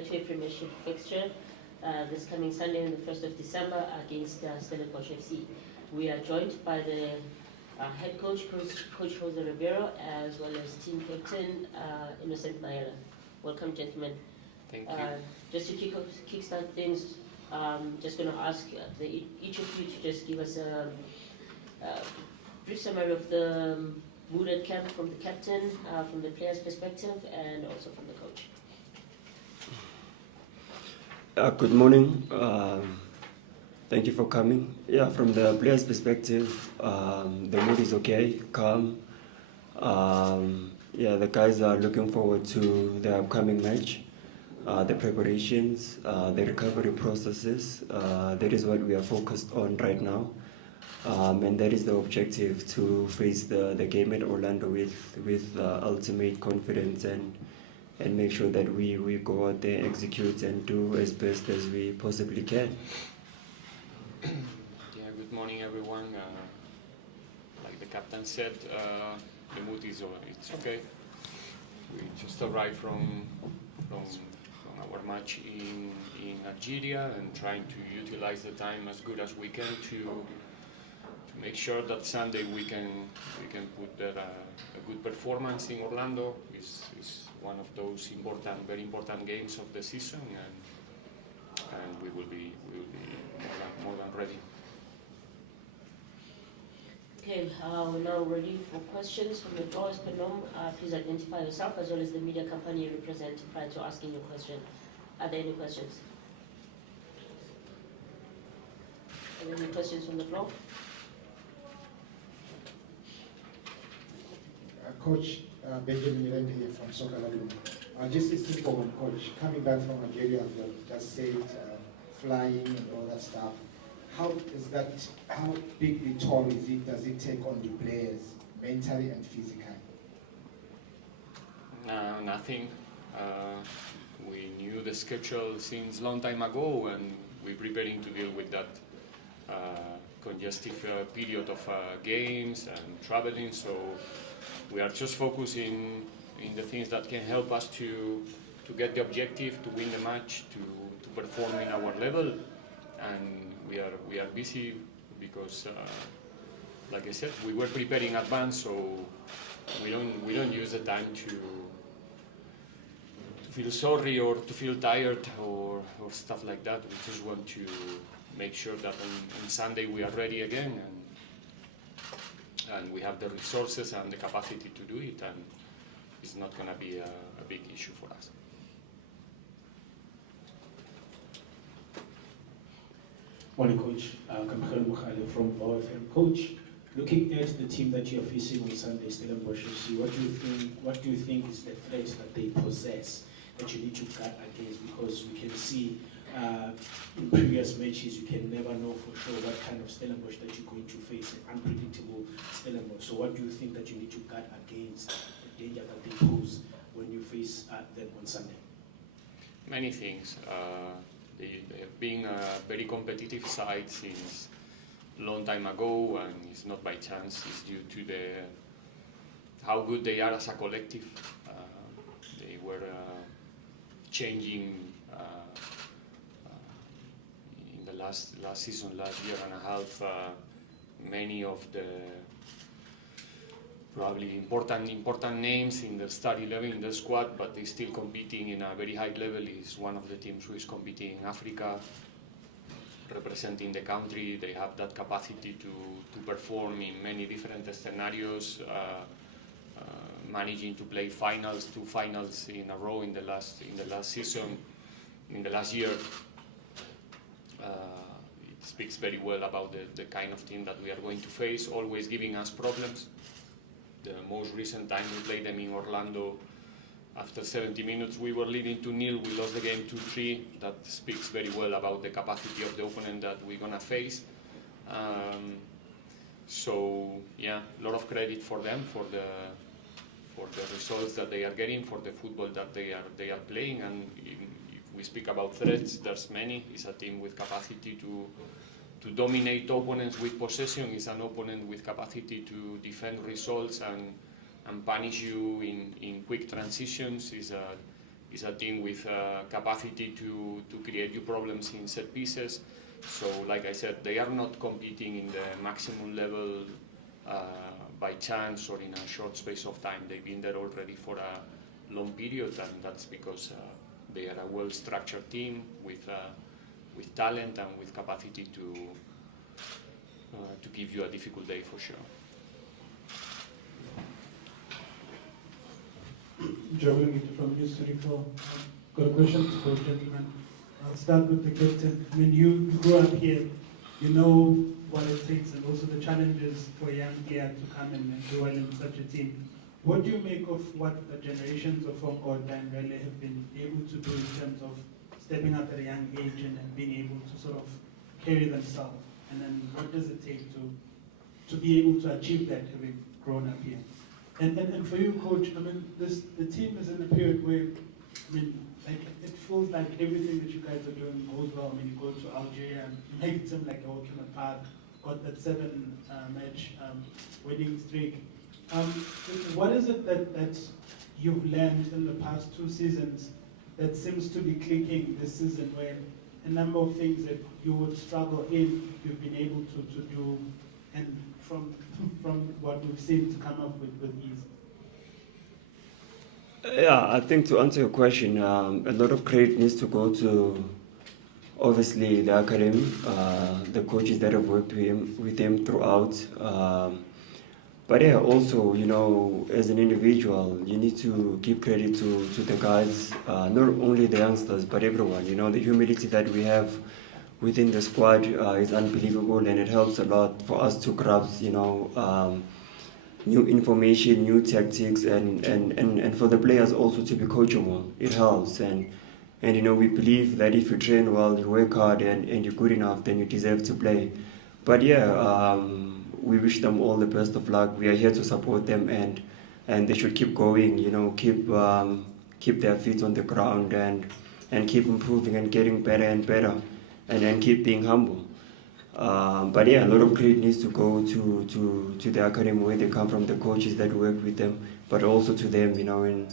Betway Premiership fixture this coming Sunday on the 1st of December against Stellenbosch FC. We are joined by the head coach, Coach Riveiro, as well as team captain, Maela. Welcome, gentlemen. Thank you. Just to kickstart things, just going to ask each of you to just give us a brief summary of the mood at camp from the captain, from the players' perspective, and also from the coach. Good morning. Thank you for coming. Yeah, from the players' perspective, the mood is okay, calm. Yeah, the guys are looking forward to the upcoming match, the preparations, the recovery processes. That is what we are focused on right now. And that is the objective, to face the game at Orlando with ultimate confidence and make sure that we go out there, execute, and do as best as we possibly can. Yeah, good morning, everyone. Like the captain said, the mood is it's okay. We just arrived from our match in Nigeria and trying to utilize the time as good as we can to make sure that Sunday we can put there a good performance in Orlando. Is one of those very important games of the season, and we will be more than ready. Okay, we're now ready for questions from the floor. Please identify yourself as well as the media company you represent prior to asking your question. Are there any questions? Are there any questions from the floor? Coach Benjamin Miranda here from Soccer Laguna. Just a simple one, Coach. Coming back from Nigeria, as you just said, flying and all that stuff. How big the toll does it take on the players, mentally and physically? Nothing. We knew the schedule since long time ago, and we're preparing to deal with that congestive period of games and traveling. So we are just focusing in the things that can help us to get the objective, to win the match, to perform in our level, and we are busy because, like I said, we were preparing in advance, so we don't use the time to feel sorry or to feel tired or stuff like that. We just want to make sure that on Sunday we are ready again, and we have the resources and the capacity to do it, and it's not going to be a big issue for us. Morning, Coach. From VFM. Coach, looking at the team that you are facing on Sunday, Stellenbosch FC, what do you think is the threat that they possess that you need to guard against? Because we can see in previous matches, you can never know for sure what kind of Stellenbosch that you're going to face, an unpredictable Stellenbosch. So what do you think that you need to guard against the danger that they pose when you face them on Sunday? Many things. They have been a very competitive side since a long time ago, and it's not by chance. It's due to how good they are as a collective. They were changing in the last season, last year and a half, many of the probably important names in the start 11 in the squad, but they're still competing in a very high level. Is one of the teams who is competing in Africa, representing the country. They have that capacity to perform in many different scenarios, managing to play two finals in a row in the last season, in the last year. It speaks very well about the kind of team that we are going to face, always giving us problems. The most recent time we played them in Orlando, after 70 minutes we were leading 2-0, we lost the game 2-3. That speaks very well about the capacity of the opponent that we're going to face. So yeah, a lot of credit for them, for the results that they are getting, for the football that they are playing. And if we speak about threats, there's many. It's a team with capacity to dominate opponents with possession. Is an opponent with capacity to defend results and punish you in quick transitions. Is is a team with capacity to create you problems in set pieces. So, like I said, they are not competing in the maximum level by chance or in a short space of time. They've been there already for a long period, and that's because they are a well-structured team with talent and with capacity to give you a difficult day for sure. Joe from News 24. Got a question for both gentlemen. I'll start with the captain. I mean, you grew up here, you know what it takes and also the challenges for a young player to come and do well in such a team. What do you make of what the generations of Nkota and Maela have been able to do in terms of stepping up at a young age and being able to sort of carry themselves? And then what does it take to be able to achieve that having grown up here? And for you, coach, I mean, the team is in a period where, I mean, like it feels like everything that you guys are doing goes well. I mean, you go to Algeria and you make it seem like you're walking a park, got that 7-match winning streak. What is it that you've learned in the past 2 seasons that seems to be clicking this season, where a number of things that you would struggle in, you've been able to do, and from what we've seen to come up with ease? Yeah, I think to answer your question, a lot of credit needs to go to obviously the academy, the coaches that have worked with him throughout. But yeah, also, you know, as an individual, you need to give credit to the guys, not only the youngsters, but everyone. You know, the humility that we have within the squad is unbelievable, and it helps a lot for us to grasp, you know, new information, new tactics, and for the players also to be coachable. It helps, and you know, we believe that if you train well, you work hard, and you're good enough, then you deserve to play. But yeah, we wish them all the best of luck. We are here to support them, and they should keep going. You know, keep their feet on the ground, and keep improving and getting better and better, and keep being humble. But yeah, a lot of credit needs to go to the academy where they come from, the coaches that work with them, but also to them, you know, and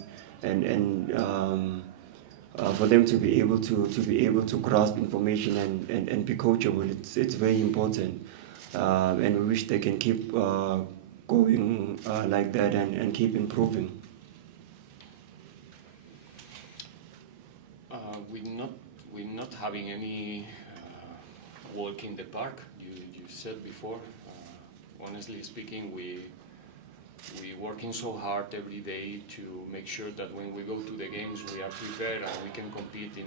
for them to be able to grasp information and be coachable. It's very important, and we wish they can keep going like that and keep improving. We're not having any walk in the park. You said before. Honestly speaking, we working so hard every day to make sure that when we go to the games, we are prepared and we can compete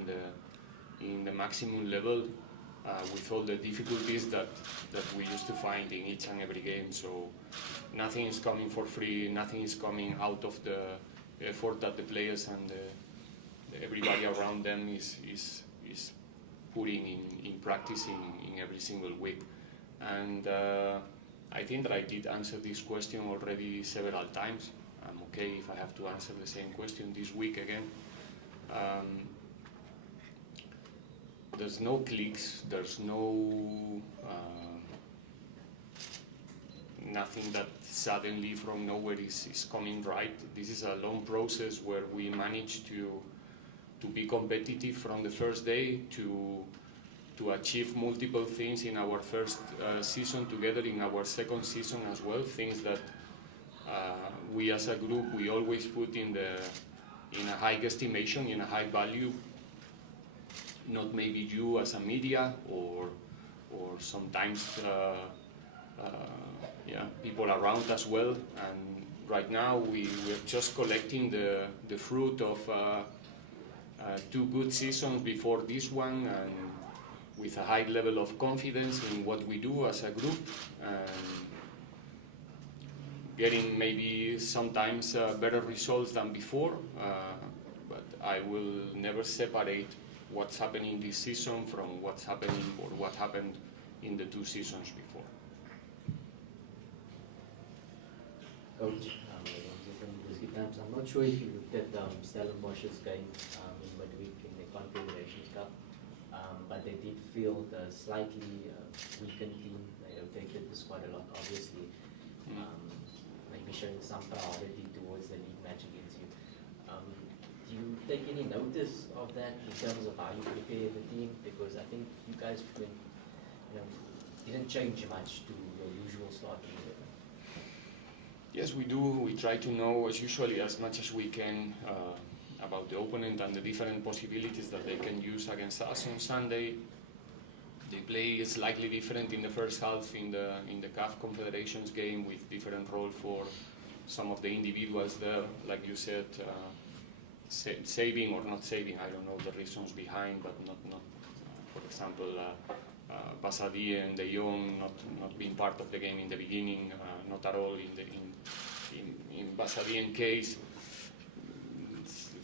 in the maximum level with all the difficulties that we used to find in each and every game. So nothing is coming for free. Nothing is coming out of the effort that the players and everybody around them is putting in practice in every single week. And I think that I did answer this question already several times. I'm okay if I have to answer the same question this week again. There's no clicks, there's no nothing that suddenly from nowhere is coming right. This is a long process where we manage to be competitive from the first day, to achieve multiple things in our first season together, in our second season as well, things that we as a group, we always put in a high estimation, in a high value, not maybe you as a media or sometimes people around as well. And right now we're just collecting the fruit of 2 good seasons before this one, and with a high level of confidence in what we do as a group, and getting maybe sometimes better results than before, but I will never separate what's happening this season from what's happening or what happened in the 2 seasons before. Coach, I'm not sure if you looked at Stellenbosch's game in midweek in the Confederations Cup, but they did field a slightly weakened team. They rotated the squad a lot, obviously, maybe showing some priority towards the league match against you. Do do you take any notice of that in terms of how you prepare the team? Because I think you guys didn't change much to your usual starting eleven. Yes, we do. We try to know, as usually, as much as we can about the opponent and the different possibilities that they can use against us on Sunday. They play slightly different in the first half in the CAF Confederations game, with different role for some of the individuals there, like you said, saving or not saving. I don't know the reasons behind, but not for example, Basadi and De Jong not being part of the game in the beginning, not at all in Basadi case.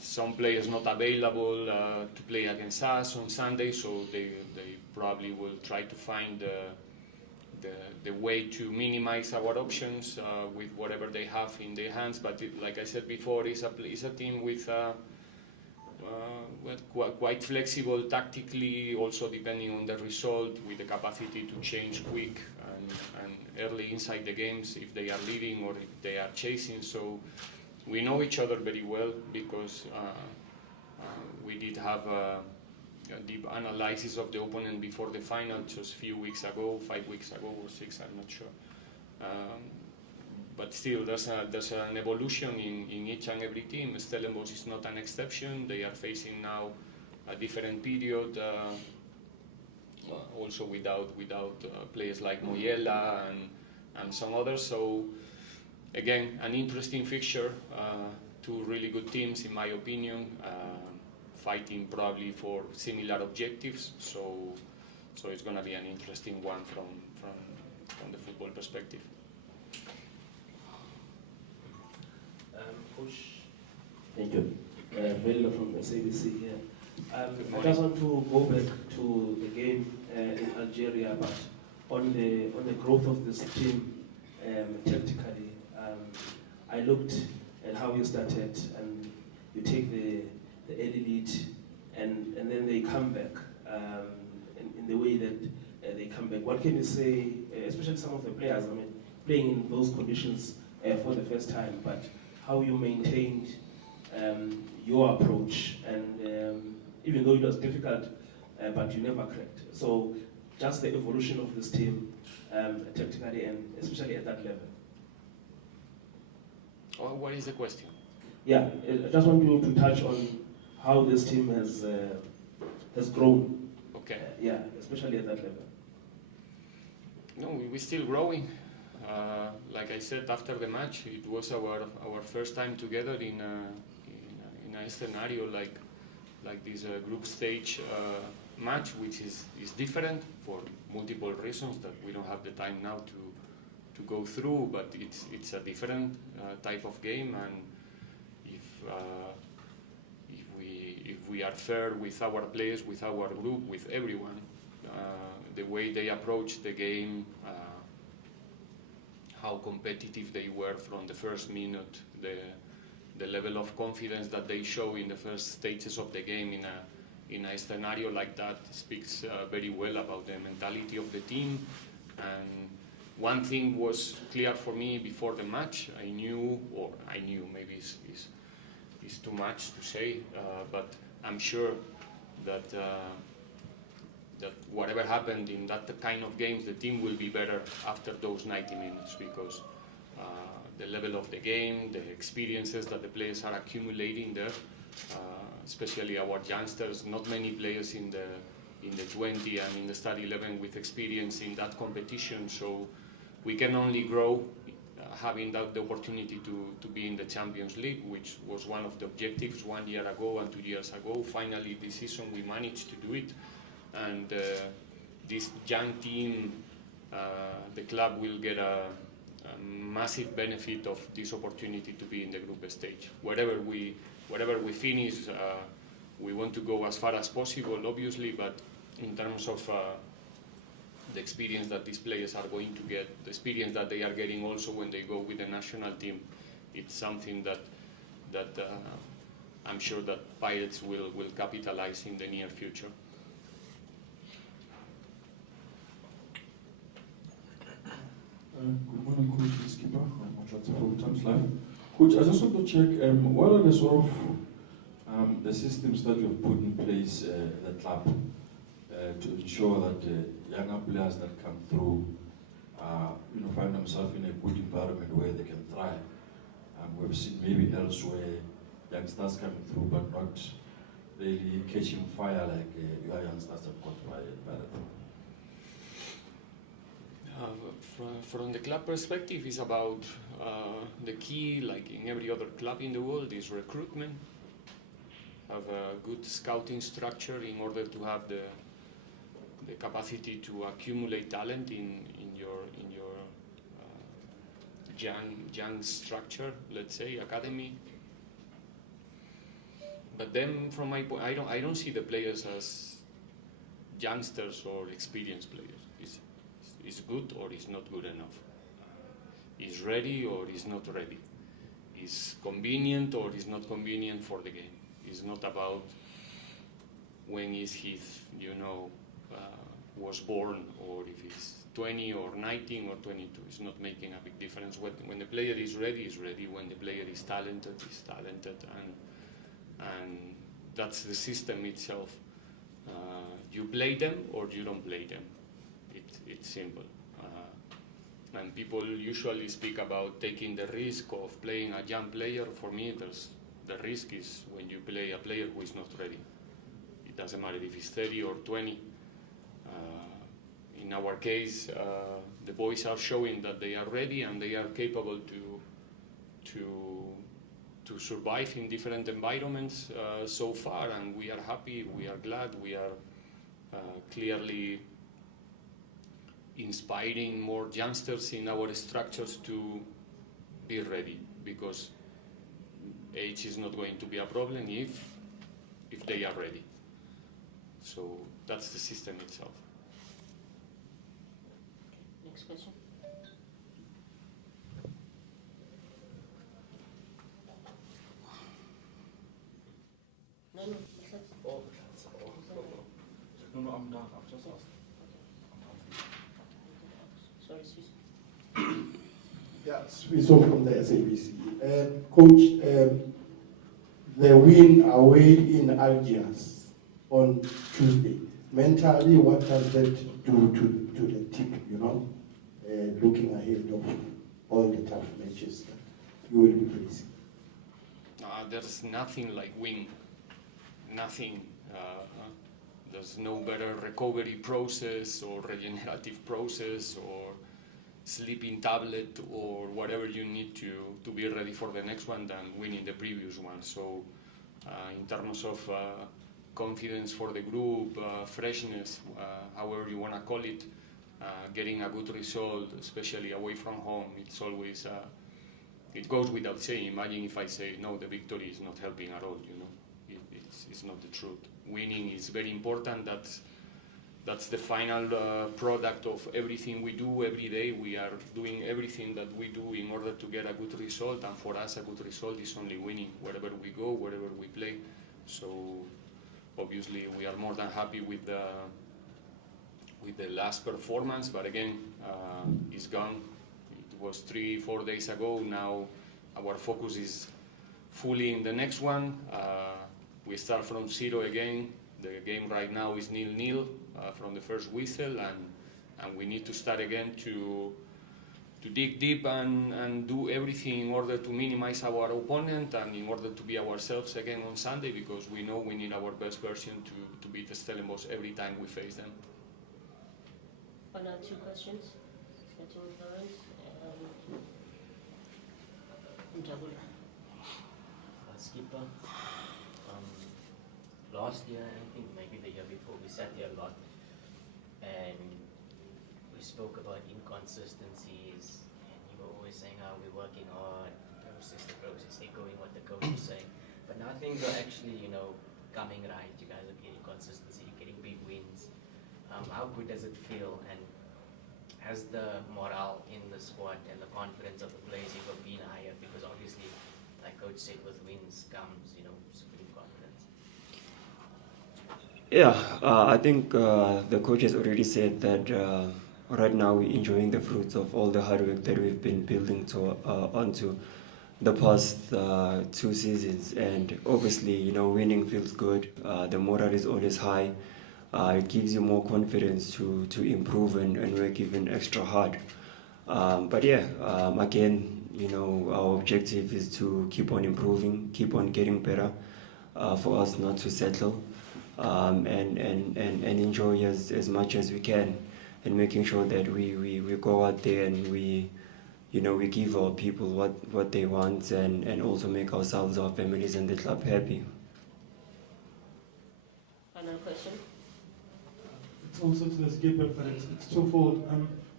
Some players not available to play against us on Sunday, so they probably will try to find the way to minimize our options with whatever they have in their hands. But like I said before, it's a team with quite flexible tactically, also depending on the result, with the capacity to change quick and early inside the games if they are leading or if they are chasing. So we know each other very well, because we did have a deep analysis of the opponent before the final just a few weeks ago, 5 weeks ago or 6, I'm not sure. But still, there's an evolution in each and every team. Stellenbosch is not an exception. They are facing now a different period, also without players like Maela and some others. So again, an interesting fixture. Two really good teams, in my opinion, fighting probably for similar objectives. So it's going to be an interesting one from the football perspective. Coach. Thank you. Riveiro from SABC here. I just want to go back to the game in Algeria, but on the growth of this team tactically. I looked at how you started, and you take the early lead, and then they come back in the way that they come back. What can you say, especially some of the players, I mean, playing in those conditions for the first time, but how you maintained your approach, and even though it was difficult, but you never cracked. So just the evolution of this team tactically, and especially at that level. What is the question? Yeah, I just want you to touch on how this team has grown. Okay. Yeah, especially at that level. No, we're still growing. Like I said after the match, it was our first time together in a scenario like this group stage match, which is different for multiple reasons that we don't have the time now to go through. But it's a different type of game, and if we are fair with our players, with our group, with everyone, the way they approach the game, how competitive they were from the first minute, the level of confidence that they show in the first stages of the game in a scenario like that speaks very well about the mentality of the team. And one thing was clear for me before the match. I knew, maybe it's too much to say, but I'm sure that whatever happened in that kind of games, the team will be better after those 90 minutes, because the level of the game, the experiences that the players are accumulating there, especially our youngsters, not many players in the 20 and in the start 11 with experience in that competition. So we can only grow having the opportunity to be in the Champions League, which was one of the objectives 1 year ago and 2 years ago. Finally, this season we managed to do it. And this young team, the club will get a massive benefit of this opportunity to be in the group stage. Wherever we finish, we want to go as far as possible, obviously, but in terms of the experience that these players are going to get, the experience that they are getting also when they go with the national team, it's something that I'm sure that Pirates will capitalize in the near future. Good morning, Coach. This is Skipper. I'm Nkota from Times Live. Coach, I just want to check, what are the sort of The systems that you've put in place at the club to ensure that younger players that come through find themselves in a good environment where they can thrive. We've seen maybe elsewhere youngsters coming through but not really catching fire like your youngsters have caught fire at Marathon. From the club perspective, it's about the key, like in every other club in the world, is recruitment. Have a good scouting structure in order to have the capacity to accumulate talent in your young structure, let's say academy. But then, from my point, I don't see the players as youngsters or experienced players. Is good or is not good enough. Is ready or is not ready. Is convenient or is not convenient for the game. It's not about when is he, was born, or if he's 20 or 19 or 22. It's not making a big difference. When the player is ready, When the player is talented, and that's the system itself. You play them or you don't play them. It's simple. And people usually speak about taking the risk of playing a young player. For me, the risk is when you play a player who is not ready. It doesn't matter if he's 30 or 20. In our case, the boys are showing that they are ready and they are capable to survive in different environments so far, and we are happy, we are glad, we are clearly inspiring more youngsters in our structures to be ready, because age is not going to be a problem if they are ready. So that's the system itself. Next question. No, Oh, no, I'm done. I've just asked. sorry, Swiss. Yeah, Swiso from the SABC. Coach, the win away in Algiers on Tuesday, mentally, what does that do to the team, looking ahead of all the tough matches that you will be facing? There's nothing like win. Nothing. There's no better recovery process or regenerative process or sleeping tablet or whatever you need to be ready for the next one than winning the previous one. So in terms of confidence for the group, freshness, however you want to call it, getting a good result, especially away from home, it's always, it goes without saying. Imagine if I say, no, the victory is not helping at all, It's not the truth. Winning is very important. That's the final product of everything we do every day. We are doing everything that we do in order to get a good result, and for us a good result is only winning wherever we go, wherever we play. So obviously we are more than happy with the last performance, but again, it's gone. It was 3-4 days ago. Now our focus is fully in the next one. We start from zero again. The game right now is 0-0 from the first whistle, and we need to start again to dig deep and do everything in order to minimize our opponent and in order to be ourselves again on Sunday, because we know we need our best version to beat the Stellenbosch every time we face them. Final 2 questions. Starting with Lawrence. Njabula. Skipper. Last year, I think maybe the year before, we sat here a lot and we spoke about inconsistencies, and you were always saying how we're working hard, the process, echoing what the coach was saying. But now things are actually, coming right. You guys are getting consistency, you're getting big wins. How good does it feel, and has the morale in the squad and the confidence of the players ever been higher? Because obviously, like Coach said, with wins comes, supreme confidence. Yeah, I think the coach has already said that right now we're enjoying the fruits of all the hard work that we've been building onto. the past 2 seasons, and obviously, winning feels good. The morale is always high. It gives you more confidence to improve and work even extra hard. But yeah, again, our objective is to keep on improving, keep on getting better, for us not to settle, and enjoy as much as we can, and making sure that we go out there and we give our people what they want, and also make ourselves, our families, and the club happy. Final question? It's also to the skipper, but it's twofold.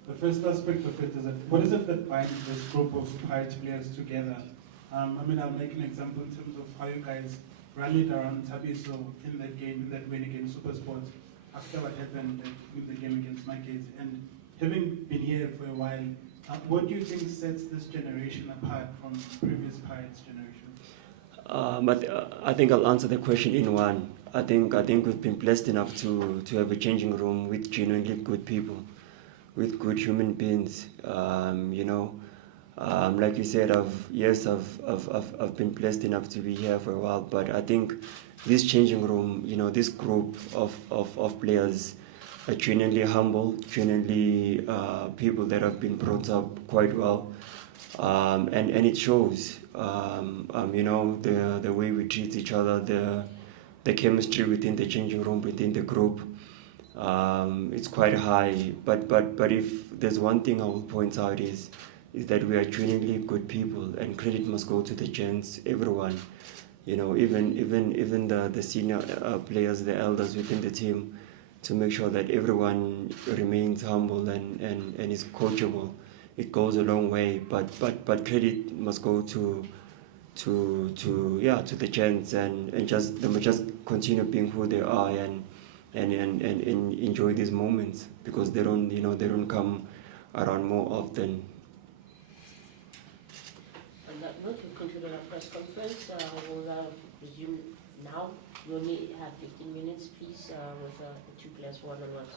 The first aspect of it is that what is it that binds this group of Pirates players together? I'll make an example in terms of how you guys rallied around Tabiso in that game, in that win against Supersport, after what happened in the game against Marquez. And having been here for a while, what do you think sets this generation apart from previous Pirates generations? But I think I'll answer the question in one. I think we've been blessed enough to have a changing room with genuinely good people, with good human beings. Like you said, I've been blessed enough to be here for a while, but I think this changing room, this group of players are genuinely humble, genuinely people that have been brought up quite well, and it shows. The way we treat each other, the chemistry within the changing room, within the group. It's quite high, but if there's one thing I will point out is that we are genuinely good people, and credit must go to the gents, everyone, even the senior players, the elders within the team, to make sure that everyone remains humble and is coachable. It goes a long way, but credit must go to the gents, and just continue being who they are, and enjoy these moments, because they don't come around more often. On that note, we've concluded our press conference. We'll resume now. We only have 15 minutes, please, with the two players one-on-one.